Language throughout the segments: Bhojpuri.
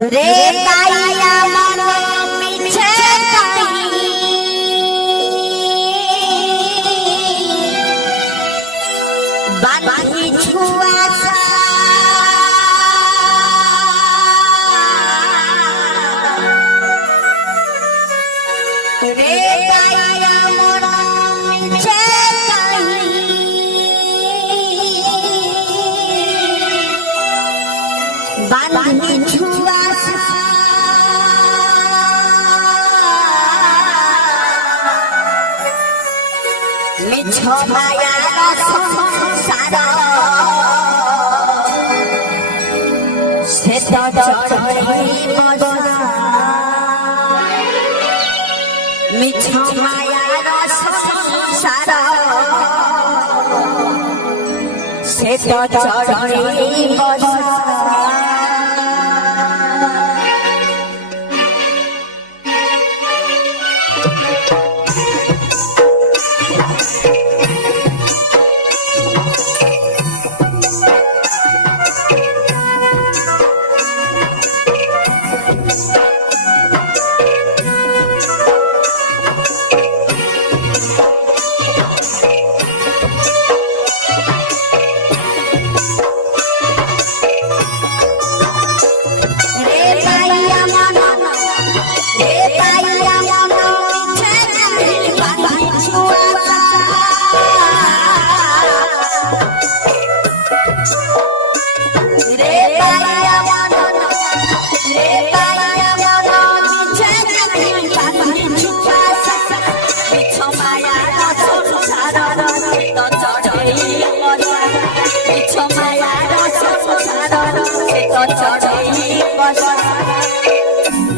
रे काया मन पीछे बांधी छुआ सा रे काया मन पीछे बांधी छुआ मिछो माया संसार से तो चढ़ी बसा मिछो माया संसार से तो चढ़ी बसा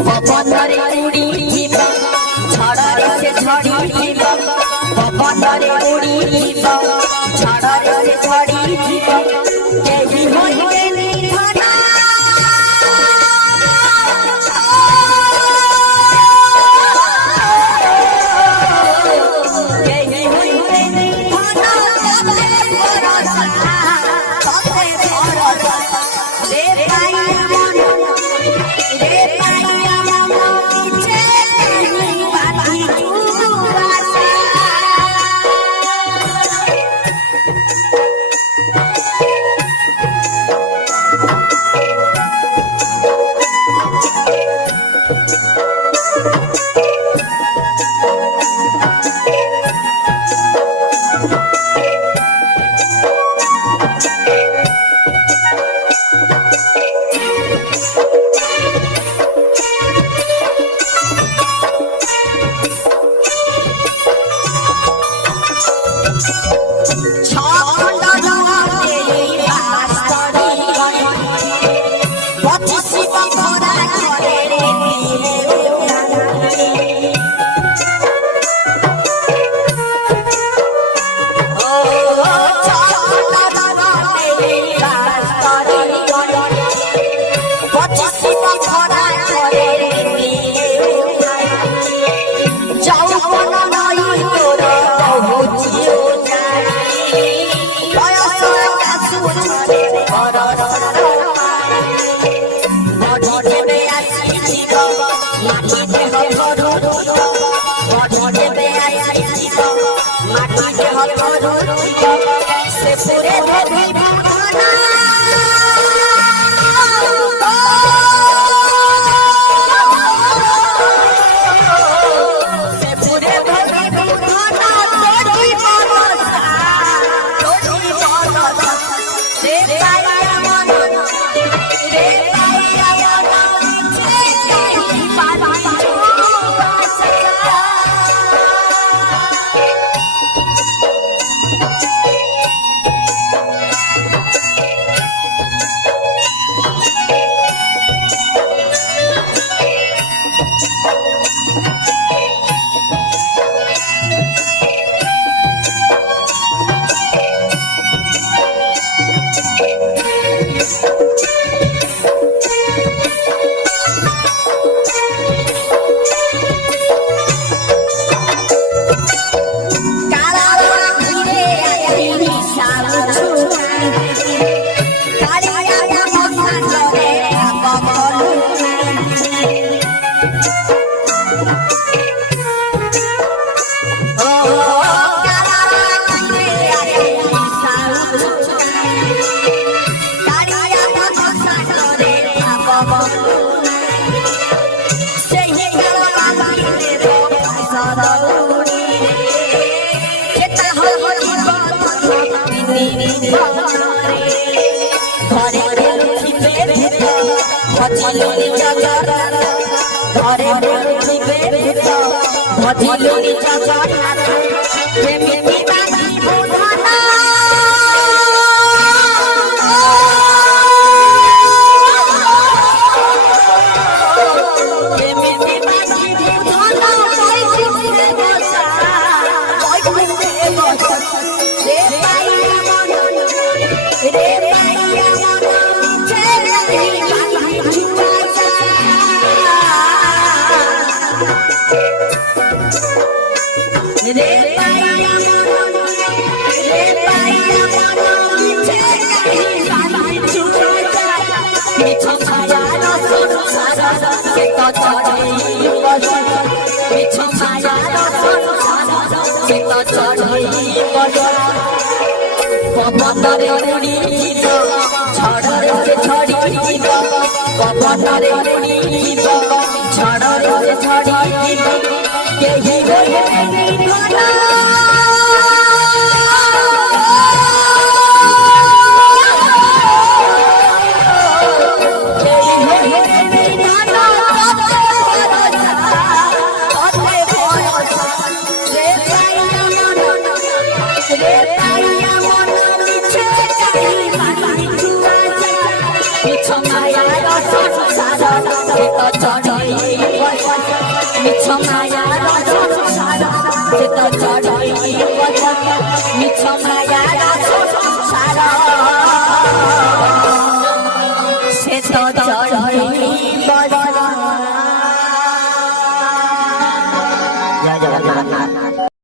पवनरे उड़ी जीव झड़रे से झड़ी जीव पवनरे उड़ी जीव झड़रे से झड़ी जीव केही होइबे निधन केही होइबे निधन तबे भरोसा रे पाइया मन रे पाइया ସେହି ବାନ୍ଧିଲେ ସଦଉଡ଼ି କେତେ ହରିବ ଘରେ ଥିବେ ଭୂତ ଭଜିଲୁନି ଜଗର ଘରେ ଥିବେ ଭୂତ ଭଜିଲୁନି ଜଗର କେମିତି ବାନ୍ଧିବୁ ଧନ କେମିତି ବାନ୍ଧିବୁ ଧନ ବୈକୁଣ୍ଠରେ ବସା ବୈକୁଣ୍ଠରେ ବସା ରେ ପାଇଆ ମନ ରେ ପାଇଆ ମନ ଛେଡ଼ି ବାନ୍ଧି ଛୁଆ रे पाइया मन रे पाइया मन छेड़ी बांधि छुआ मिछ छाया रस सारा के तो चढ़ई बस मिछ छाया रस सारा के तो चढ़ई बस पवन रे उड़ी जीव झड़ से झड़ी जीव पवन रे उड़ी जीव झड़ से झड़ी जीव केही होए धना केही होए धना कते भरोसा रे पाइया मन मिछे चाही बांधि छुआ मिछ माया रस सारा के तो चढ़ई मिछ माया रस सारा के तो चढ़ई